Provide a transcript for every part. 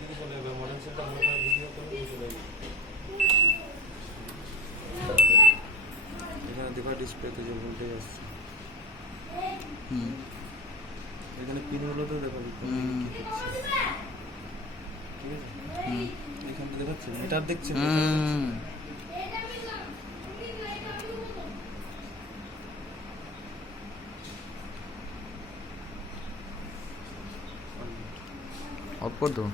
এদিকে চলে যাবে, মডেল সেটটা মনে করে ভিডিও করে চলে যাবে। এখানে দেখা ডিসপ্লেতে যে ভোল্টেজ আসছে, এখানে পিনগুলোতেও দেখাবে কোন দিকে কি করছে, ঠিক আছে? এখানটা দেখাচ্ছে, মিটার দেখছেন? অফ কর দো।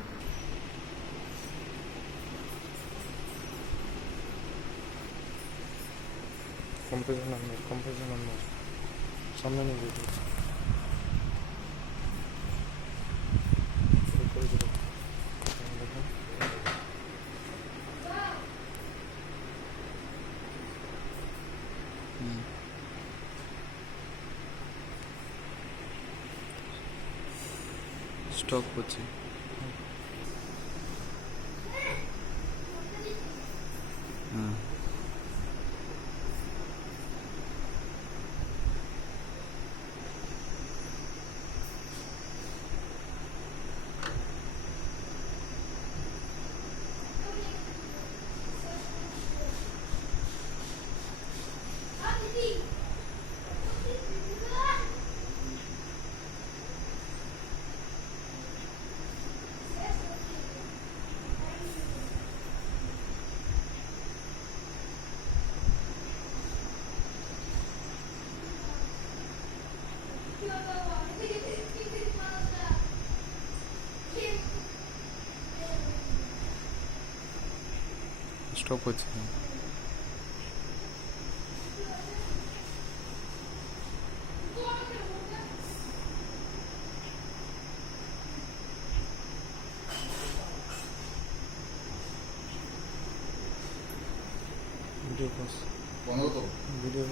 কম্প্রেসর নাম্বার সামনে নিয়ে যেতে স্টপ করছে। হ্যাঁ, স্টপ করছে। ভিডিও পজ, বন্ধ তো ভিডিও